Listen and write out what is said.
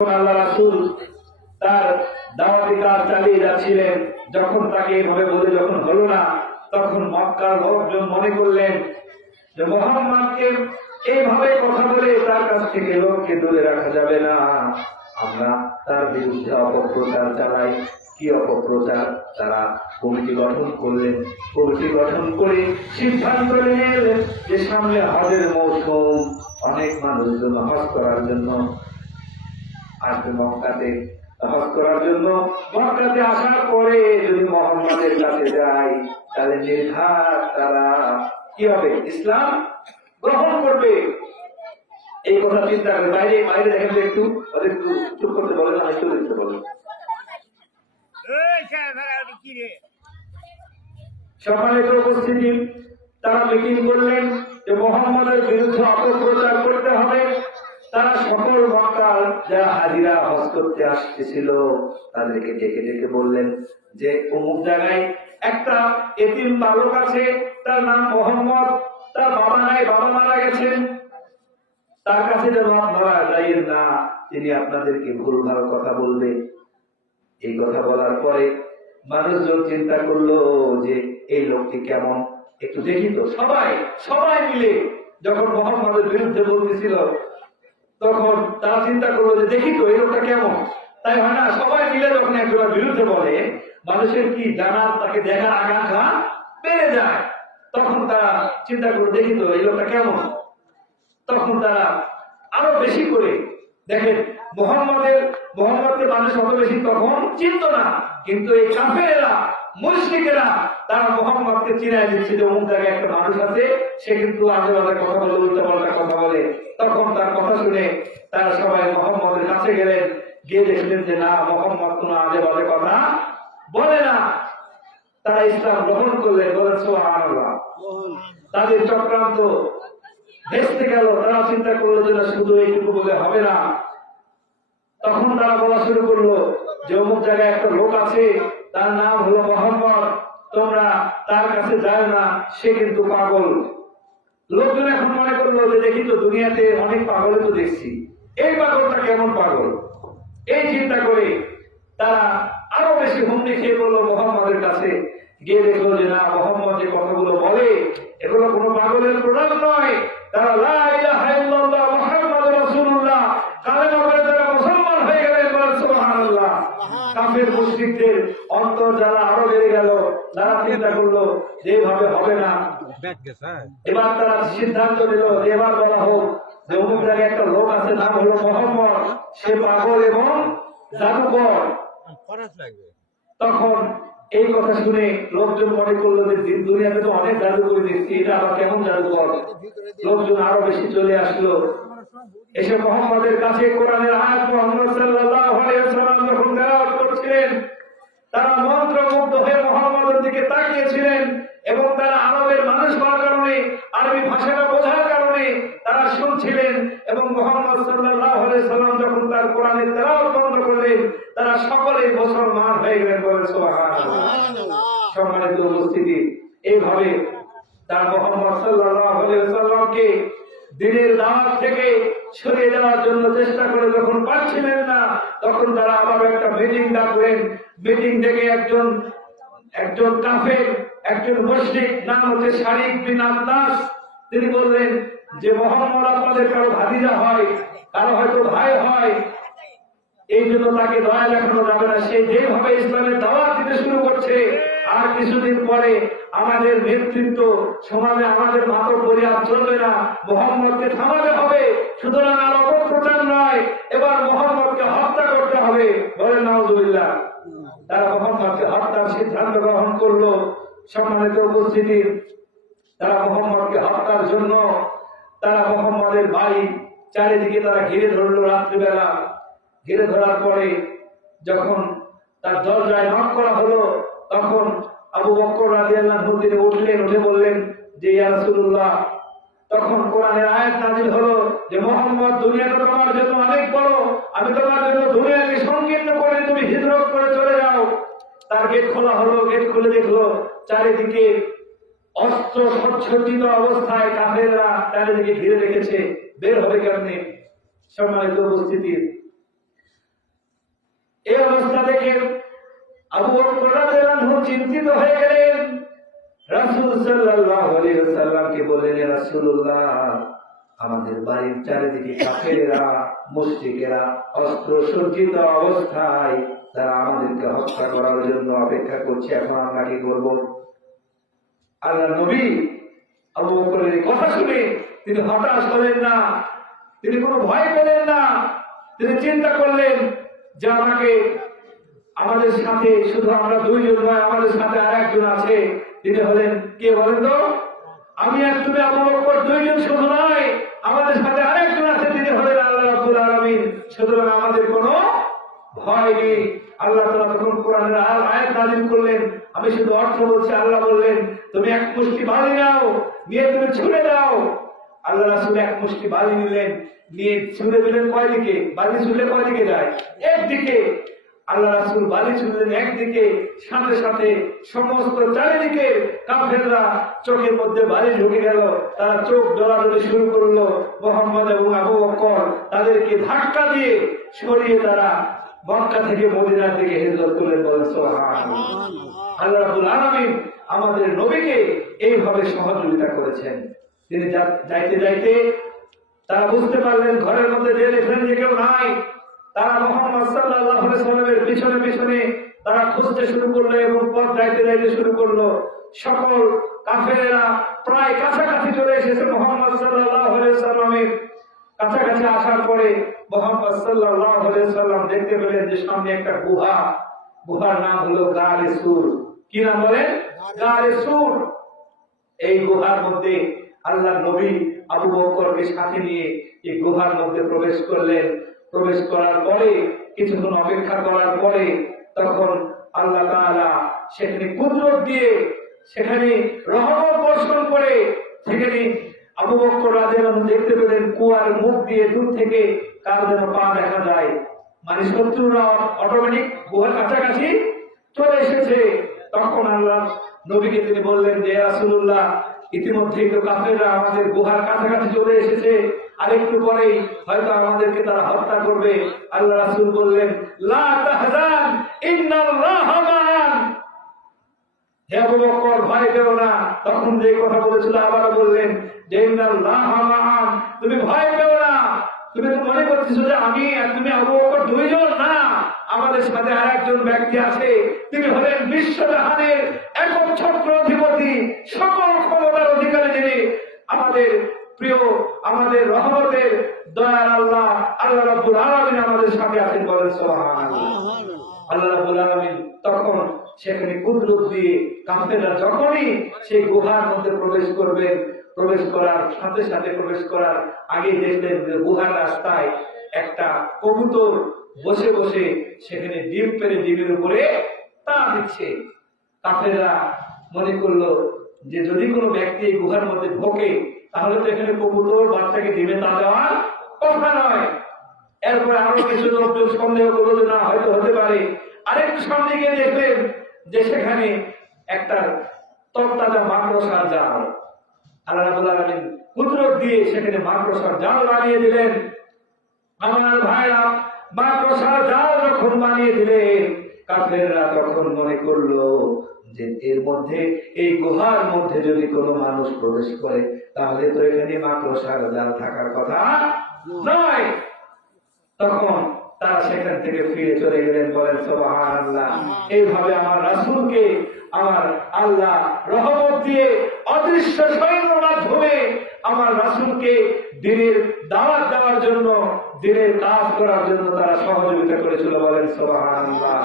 আল্লাহ রাসূল তার দাওয়াতি কাজ চালিয়ে যাচ্ছিলেন, যখন তাকে এভাবে বলে যখন হলো না, তখন মক্কার লোকজন মনে করলেন যে মুহাম্মদকে এইভাবে কথা বলে তার কাছ থেকে লোককে দূরে রাখা যাবে না, আমরা তার বিরুদ্ধে অপপ্রচার চালাই। কি অপপ্রচার? তারা কমিটি গঠন করলেন। কমিটি গঠন করে সিদ্ধান্ত নিলেন যে সামনে হজের মৌসুম, অনেক মানুষজন হজ করার জন্য আসবে মক্কাতে। হজ করার জন্য মক্কাতে আসার পরে যদি মুহাম্মদের কাছে যায়, তাহলে নির্ঘাত তারা কি হবে? ইসলাম গ্রহণ করবে। এই কথা চিন্তা করে বাইরে বাইরে দেখেন তো, একটু ওদের একটু চুপ করতে বলেন, আমি চলে যেতে বলেন। সম্মানিত উপস্থিতি, তারা মিটিং করলেন যে মুহাম্মদের বিরুদ্ধে অপপ্রচার করতে হবে। তারা সকল মক্কার যারা হাজিরা হজ করতে আসতেছিল তাদেরকে ডেকে ডেকে বললেন যে অমুক জায়গায় একটা এতিম বালক আছে, তার নাম মুহাম্মদ, তার বাবা নাই, বাবা মারা গেছেন, তার কাছে যেন আপনারা যাইয়েন না, তিনি আপনাদেরকে ভুলভাল কথা বলবে। এই কথা বলার পরে মানুষজন চিন্তা করলো যে এই লোকটি কেমন, একটু দেখি তো। সবাই মিলে যখন মুহাম্মদের বিরুদ্ধে বলতেছিল, তখন তারা চিন্তা করলো যে দেখি তো এই লোকটা কেমন। তাই হয় না, সবাই মিলে যখন একজনের বিরুদ্ধে বলে, মানুষের কি জানার, তাকে দেখার আকাঙ্ক্ষা বেড়ে যায়। তখন তারা চিন্তা করলো দেখি তো এই লোকটা কেমন। তখন তারা আরো বেশি করে দেখেন, মুহাম্মদকে মানুষ অত বেশি তখন চিনত না, কিন্তু এই কাফেরেরা, মুশরিকেরা তারা মুহাম্মদকে চিনাই দিচ্ছে যে অমুক জায়গায় একটা মানুষ আছে, সে কিন্তু আজে বাজে কথা বলে, উল্টাপাল্টা কথা বলে। তখন তার কথা শুনে তারা সবাই মুহাম্মদের কাছে গেলেন, গিয়ে দেখলেন যে না, মুহাম্মদ কোনো আজে বাজে কথা বলে না। তারা ইসলাম গ্রহণ করলেন, বলেন সুবহানাল্লাহ। তাদের চক্রান্ত ভেস্তে গেল। তারা চিন্তা করলো যে শুধু এইটুকু বলে হবে না। তখন তারা বলা শুরু করলো যে অমুক জায়গায় একটা লোক আছে, তার নাম হলো মুহাম্মদ, তোমরা তার কাছে যাও না, সে কিন্তু পাগল। লোকজন এখন মনে করলো যে দেখি তো দুনিয়াতে অনেক পাগল তো দেখছি, এই পাগলটা কেমন পাগল। এই চিন্তা করে তারা আরো বেশি হুমকি খেয়ে পড়লো মুহাম্মদের কাছে। গিয়ে দেখলো যে না, মুহাম্মদ যে কথাগুলো বলে এগুলো কোনো পাগলের প্রোডাক্ট নয়। তারা লা ইলাহা ইল্লাল্লাহ মুহাম্মাদুর রাসূলুল্লাহ কালেমা পড়ে তারা মুসলমান হয়ে গেলেন, বলেন সুবহানাল্লাহ। কাফের মুশরিকদের অন্তর জ্বালা আরো বেড়ে গেল। তারা চিন্তা করলো যে এভাবে হবে না। এবার তারা সিদ্ধান্ত নিল, এবার বলা হোক যে অমুক জায়গায় একটা লোক আছে, নাম হলো মুহাম্মদ, সে পাগল এবং জাদুকর। তখন এই কথা শুনে লোকজন মনে করলো যে দুনিয়াতে তো অনেক জাদুকরি দেখছি, এটা আবার কেমন জাদুকর। লোকজন আরো বেশি চলে আসলো, এসে মুহাম্মদের কাছে কোরআনের আয়াত মুহাম্মদ সাল্লাল্লাহু আলাইহি ওয়াসাল্লাম যখন তেলাওয়াত করছিলেন, তারা মন্ত্রমুগ্ধ হয়ে মুহাম্মদের দিকে তাকিয়েছিলেন। এবং তারা আরবের মানুষ হওয়ার কারণে, আরবি ভাষাটা বোঝার কারণে তারা শুনছিলেন। এবং মুহাম্মদ সাল্লাল্লাহু আলাইহি ওয়াসাল্লাম যখন তার কোরআনের তেলাওয়াত বন্ধ করলেন, তারা সকলে মুসলমান হয়ে গেলেন, বলেন সুবহানাল্লাহ। সম্মানিত উপস্থিতি, এইভাবে তার মুহাম্মদ সাল্লাল্লাহু আলাইহি ওয়াসাল্লামকে দ্বীনের দাওয়াত থেকে সরিয়ে দেওয়ার জন্য চেষ্টা করে যখন পারছিলেন না, তখন তারা আবার একটা মিটিং ডাকলেন। মিটিং থেকে একজন কাফের, একজন মুশরিক, নাম হচ্ছে শারিক বিন আবদাস, তিনি বললেন যে মুহাম্মদ আপনাদের কারো ভাতিজা হয়, কারো হয়তো ভাই হয়, এই জন্য তাকে দয়া দেখানো যাবে না। সে যেভাবে ইসলামের দাওয়াত দিতে শুরু করছে, আর কিছুদিন পরে আমাদের নেতৃত্ব সমাজে আমাদের মাতব করে আর চলবে না, মুহাম্মদকে থামাতে হবে। সুতরাং আর অপপ্রচার নয়, এবার মুহাম্মদকে হত্যা করতে হবে, বলেন নাউজুবিল্লাহ। তারা মুহাম্মদকে হত্যার সিদ্ধান্ত গ্রহণ করলো। সম্মানিত উপস্থিতি, তারা মুহাম্মদকে হত্যার জন্য তারা মুহাম্মদের বাড়ি চারিদিকে তারা ঘিরে ধরলো। রাত্রিবেলা ঘিরে ধরার পরে যখন তার দরজায় নক করা হলো, তখন আবু বকর রাদিয়াল্লাহু আনহু তিনি উঠলেন, উঠে বললেন যে ইয়া রাসূলুল্লাহ। তখন কোরআনের আয়াত নাযিল হলো যে মুহাম্মদ, দুনিয়াটা তোমার জন্য অনেক বড়, আমি তোমার জন্য দুনিয়াকে সংকীর্ণ করে তুমি হিজরত করে চলে যাও। তার গেট খোলা হলো। গেট খুলে দেখলো চারিদিকে অস্ত্র সজ্জিত অবস্থায় কাফেররা চারিদিকে ঘিরে রেখেছে, বের হবে কেমনে। সম্মানিত উপস্থিতি, এই অবস্থা দেখে আবু বকর রাদিয়াল্লাহু আনহু চিন্তিত হয়ে গেলেন। রাসূল সাল্লাল্লাহু আলাইহি ওয়াসাল্লামকে বললেন, ইয়া রাসূলুল্লাহ, আমাদের বাড়ির চারিদিকে কাফেররা, মুশরিকেরা অস্ত্র সজ্জিত অবস্থায় তারা আমাদেরকে হত্যা করার জন্য অপেক্ষা করছে, এখন আমরা কি করব? আল্লাহ নবী আবু বকরের কথা শুনে তিনি হতাশ হলেন না, তিনি কোনো ভয় পেলেন না। তিনি চিন্তা করলেন যে আমাদের সাথে শুধু আমরা দুইজন নয়, আমাদের সাথে আর একজন আছে। তিনি হলেন কে বলেন তো? আমি আর তুমি আবু বকর দুইজন শুধু নয়, আমাদের সাথে আরেকজন আছে, তিনি হলেন আল্লাহ রাব্বুল আলামিন। সুতরাং আমাদের কোনো ভয় নেই। আল্লাহ তাআলা তখন কোরআনের আয়াত নাযিল করলেন। আমি শুধু অর্থ বলছি। আল্লাহ বললেন, তুমি এক মুষ্টি বালি নাও, নিয়ে তুমি ছুঁড়ে দাও। আল্লাহ রাসূল এক মুষ্টি বালি নিলেন, নিয়ে ছুঁড়ে দিলেন কয় দিকে? বালি ছুঁড়লে কয় দিকে যায়? একদিকে। আল্লাহ রাসূল বালি ছুঁড়লেন একদিকে, সাথে সাথে সমস্ত চারিদিকে কাফেররা চোখের মধ্যে বালি ঢুকে গেল। তারা চোখ দৌড়াদৌড়ি শুরু করলো। মুহাম্মদ এবং আবু বকর তাদেরকে ধাক্কা দিয়ে সরিয়ে তারা মক্কা থেকে মদিনার দিকে হিজরত করলেন। বলেন সুবহানাল্লাহ। আল্লাহ রাব্বুল আলামিন আমাদের নবীকে এইভাবে সহযোগিতা করেছেন। তিনি যাইতে যাইতে তারা বুঝতে পারলেন ঘরের মধ্যে যে দেখলেন যে কেউ নাই। তারা মুহাম্মদ সাল্লাল্লাহু আলাইহি ওয়াসাল্লামের পিছনে পিছনে তারা খুঁজতে শুরু করলো এবং পথ যাইতে যাইতে শুরু করলো। সকল কাফেরেরা প্রায় কাছাকাছি চলে এসেছে মুহাম্মদ সাল্লাল্লাহু আলাইহি ওয়াসাল্লামের কাছাকাছি। আসার পরে মুহাম্মদ সাল্লাল্লাহু আলাইহি ওয়াসাল্লাম দেখতে পেলেন যে সামনে একটা গুহা। গুহার নাম হলো গারে সুর। কি নাম বলেন? গারে সুর। এই গুহার মধ্যে আল্লাহ নবী আবু বকরকে সাথে নিয়ে এই গুহার মধ্যে প্রবেশ করলেন। প্রবেশ করার পরে কিছুক্ষণ অপেক্ষা করার পরে তখন আল্লাহ তাআলা সেখানে কুদরত দিয়ে সেখানে রহমত বর্ষণ করে সেখানে আবু বকর রাদিয়াল্লাহু আনহু দেখতে পেলেন কুয়ার মুখ দিয়ে দূর থেকে কার যেন পা দেখা যায়। মানে শত্রুরা অটোমেটিক গুহার কাছাকাছি চলে এসেছে। তখন আল্লাহ নবীকে তিনি বললেন যে ইয়া রাসূলুল্লাহ, ইতিমধ্যেই তো কাফেররা আমাদের গুহার কাছাকাছি চলে এসেছে, আরেকটু পরেই হয়তো আমাদেরকে তারা হত্যা করবে। আল্লাহ রাসূল বললেন, লা তাহজান ইন্নাল্লাহা মা'ান। হে আবু বকর, ভয় পেও না। তখন যে কথা বলেছিল আবার বললেন যে ইন্নাল্লাহা মা'ান, তুমি ভয় পেও না। তুমি তো মনে করতেছো যে আমি আর তুমি আবু বকর দুইজন না, আমাদের সাথে আরেকজন ব্যক্তি আছে। তিনি হলেন বিশ্বজাহানের একক ছত্র অধিপতি, সকল ক্ষমতার অধিকারী, যিনি আমাদের প্রিয়, আমাদের রহমতের দয়ার আল্লাহ, আল্লাহ রাব্বুল আলামিন আমাদের সাথে আছেন। বলেন সুবহানাল্লাহ। আল্লাহ রাব্বুল আলামিন তখন সেখানে কুদরত দিয়ে কাফেররা যখনই সেই গুহার মধ্যে প্রবেশ করবেন, প্রবেশ করার সাথে সাথে প্রবেশ করার আগে দেখলেন যে গুহার রাস্তায় একটা কবুতর বসে বসে সেখানে ডিম পেড়ে ডিমের উপরে তা দিচ্ছে। কাফেররা মনে করলো যে যদি কোনো ব্যক্তি এই গুহার মধ্যে ঢোকে তাহলে তো এখানে কবুতর বাচ্চাকে ডিমে তা দেওয়ার কথা নয়। এরপর আরো কিছু লোকজন সন্দেহ করলো যে না, হয়তো হতে পারে। আরেকটু সামনে গিয়ে দেখলেন যে সেখানে একটা তরতাজা মাকড়সার জাল। আল্লাহ রাব্বুল আলামিন কুদরত দিয়ে সেখানে মাকড়সার জাল বানিয়ে দিলেন। আমার ভাইরা, মাকড়সার জাল যখন বানিয়ে দিলেন, কাফেররা তখন মনে করলো যে এর মধ্যে, এই গুহার মধ্যে যদি কোনো মানুষ প্রবেশ করে তাহলে তো এখানে মাকড়সার জাল থাকার কথা নয়। তখন তারা সেখান থেকে ফিরে চলে গেলেন। বলেন সুবহানাল্লাহ। এইভাবে আমার রাসূলকে আমার আল্লাহ রহমত দিয়ে অদৃশ্য সৈন্যের মাধ্যমে আমার রাসূলকে দ্বীনের দাওয়াত দেওয়ার জন্য, দ্বীনের কাজ করার জন্য তারা সহযোগিতা করেছিল। বলেন সুবহানাল্লাহ।